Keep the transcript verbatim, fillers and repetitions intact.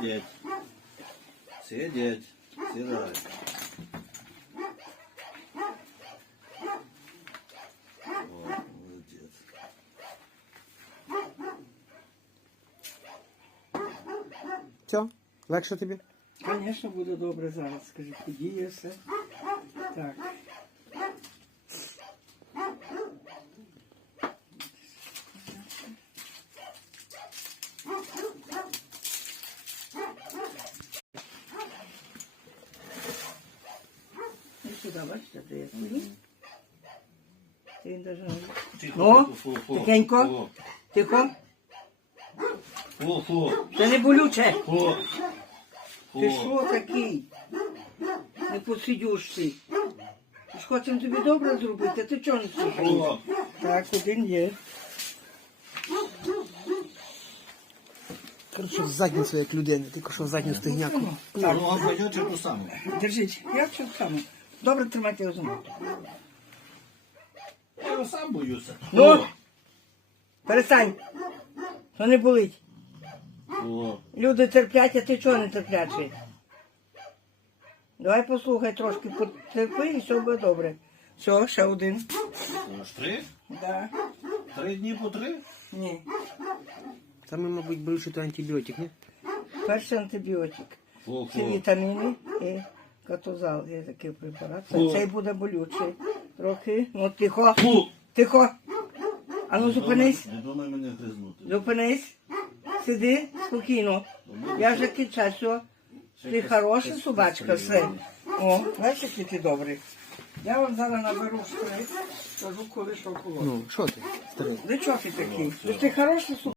Сидеть. Сидеть. Сідай. О, молодець. Все, легше тобі? Звісно, буде добре зараз. Скажи, подіє все. Так. І сюди, бачите, де я стою? Він даже не... Тихо, Ну, фу, фу, фу. тихенько. Фу, Тихо. фу, фу, Це не болюче. фу. Ти Фу. що такий? Не посидюшся. Ми ж хочемо тобі добре зробити, ти чого не слухаєш? Фу. Так, один є. Коротше, в задницю як людини, тільки що в задню стегняку. Ну, он пойдет ту саму. Держіть, я все саме. Добре тримайте його за ногу. Я його сам боюся. Ну, перестань. Що не болить? Фу. Люди терплять, а ти чого не терплячий? Давай послухай трошки, потерпи і все буде добре. Все, ще один. Це ж три? Да. Три дні по три? Ні. Саме, мабуть, болючий то антибіотик, ні? Перший антибіотик. Фу, Це фу. вітаміни і катозал. Є такий препарат. Фу. Цей буде болючий. Трохи. Ну тихо. Фу. Тихо. А ну зупинись. Не думай мене гризнути. Зупинись. Сиди спокійно. Я вже кінчаю. Все. Ти хороша собачка, все. О, бачиш, який ти добрий. Я вам зараз наберу шприц, скажу, коли що коло. Ну, що ти, старий? Ну чого ти такий? Ну, ти хороша собачка.